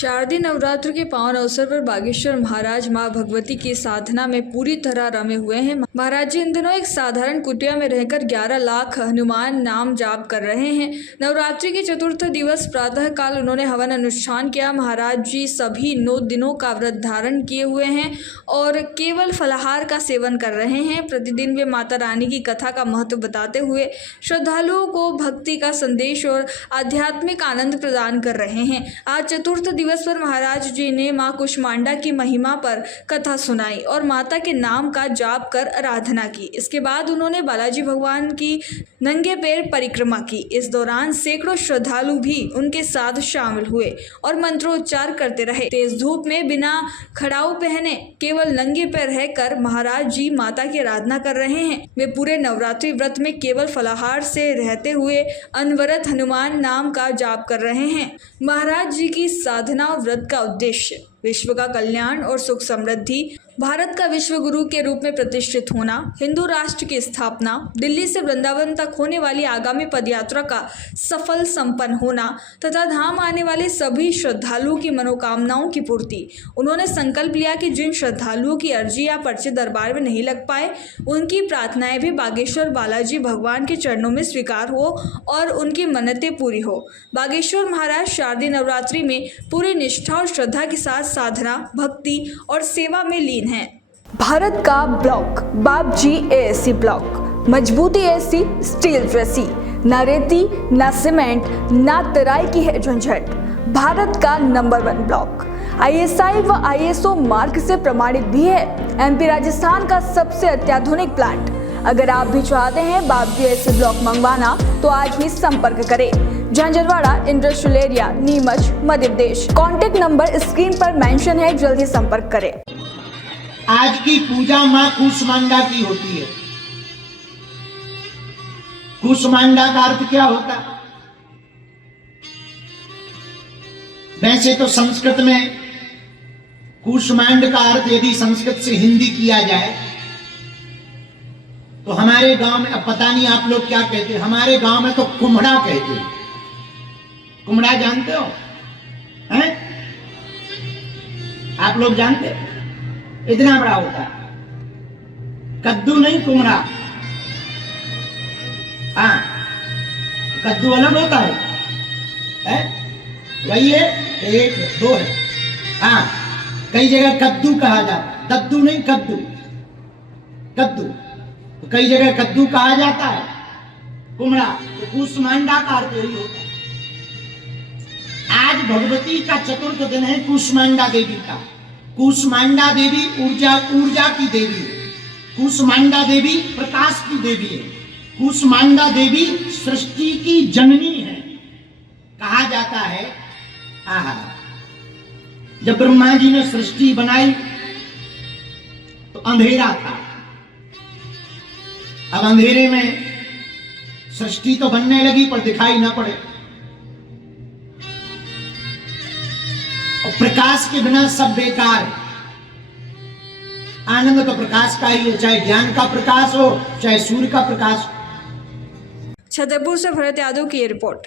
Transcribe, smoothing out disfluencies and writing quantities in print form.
शारदीय नवरात्र के पावन अवसर पर बागेश्वर महाराज मां भगवती की साधना में पूरी तरह रमे हुए हैं। महाराज जी इन दिनों एक साधारण कुटिया में रहकर 11 लाख हनुमान नाम जाप कर रहे हैं। नवरात्रि के चतुर्थ दिवस प्रातः काल उन्होंने हवन अनुष्ठान किया। महाराज जी सभी 9 दिनों का व्रत धारण किए हुए हैं और केवल फलाहार का सेवन कर रहे हैं। प्रतिदिन वे माता रानी की कथा का महत्व बताते हुए श्रद्धालुओं को भक्ति का संदेश और आध्यात्मिक आनंद प्रदान कर रहे हैं। आज चतुर्थ दिवस पर महाराज जी ने मां कुष्मांडा की महिमा पर कथा सुनाई और माता के नाम का जाप कर आराधना की। इसके बाद उन्होंने बालाजी भगवान की नंगे पैर परिक्रमा की। इस दौरान सैकड़ों श्रद्धालु भी उनके साथ शामिल हुए और मंत्रोच्चार करते रहे। तेज धूप में बिना खड़ाऊ पहने केवल नंगे पैर रहकर महाराज जी माता की आराधना कर रहे हैं। वे पूरे नवरात्रि व्रत में केवल फलाहार से रहते हुए अनवरत हनुमान नाम का जाप कर रहे हैं। महाराज जी की साधना और व्रत का उद्देश्य विश्व का कल्याण और सुख समृद्धि, भारत का विश्व गुरु के रूप में प्रतिष्ठित होना, हिंदू राष्ट्र की स्थापना, दिल्ली से वृंदावन तक होने वाली आगामी पदयात्रा का सफल संपन्न होना तथा धाम आने वाले सभी श्रद्धालुओं की मनोकामनाओं की पूर्ति। उन्होंने संकल्प लिया कि जिन श्रद्धालुओं की अर्जी या पर्चे दरबार में नहीं लग पाए, उनकी प्रार्थनाएं भी बागेश्वर बालाजी भगवान के चरणों में स्वीकार हो और उनकी मन्नतें पूरी हो। बागेश्वर महाराज शारदीय नवरात्रि में पूरी निष्ठा और श्रद्धा के साथ साधना, भक्ति और सेवा में लीन है। भारत का ब्लॉक बाबजी एएससी ब्लॉक, मजबूती ऐसी स्टील जैसी, न रेती न सीमेंट न तराई की है झंझट। भारत का नंबर 1 ब्लॉक ISI व ISO मार्क से प्रमाणित भी है। MP राजस्थान का सबसे अत्याधुनिक प्लांट। अगर आप भी चाहते हैं बाबजी एएससी ब्लॉक मंगवाना तो आज ही संपर्क करें। Jhanjharwada industrial area, Neemuch, Madhya Pradesh. Contact number screen पर मेंशन है, जल्दी संपर्क करें। आज की पूजा मां कुष्मांडा की होती है। कुष्मांडा का अर्थ क्या होता है? वैसे तो संस्कृत में कुष्मांड का अर्थ यदि संस्कृत से हिंदी किया जाए तो हमारे गांव में, अब पता नहीं आप लोग क्या कहते हैं, हमारे गांव में तो कुम्हड़ा कहते हैं। कुम्हड़ा जानते हो? हैं? आप लोग जानते हो? इतना बड़ा होता है। कद्दू नहीं, कुम्हड़ा। हाँ, कद्दू अलग होता है? वही है, 1 2 है। हाँ, कई जगह कद्दू कहा जाता है, दद्दू नहीं, कद्दू। कद्दू तो कई जगह कद्दू कहा जाता है। कुम्हड़ा तो कुष्मांडा का अर्थ यही होता है। आज भगवती का चतुर्थ दिन है कुष्मांडा देवी का। कुष्मांडा देवी ऊर्जा की देवी है। कुष्मांडा देवी प्रकाश की देवी है। कुष्मांडा देवी सृष्टि की जननी है। कहा जाता है जब ब्रह्मा जी ने सृष्टि बनाई तो अंधेरा था। अब अंधेरे में सृष्टि तो बनने लगी पर दिखाई ना पड़े। और प्रकाश के बिना सब बेकार है। आनंद तो प्रकाश का ही है, चाहे ज्ञान का प्रकाश हो, चाहे सूर्य का प्रकाश हो। छतरपुर से भरत यादव की रिपोर्ट।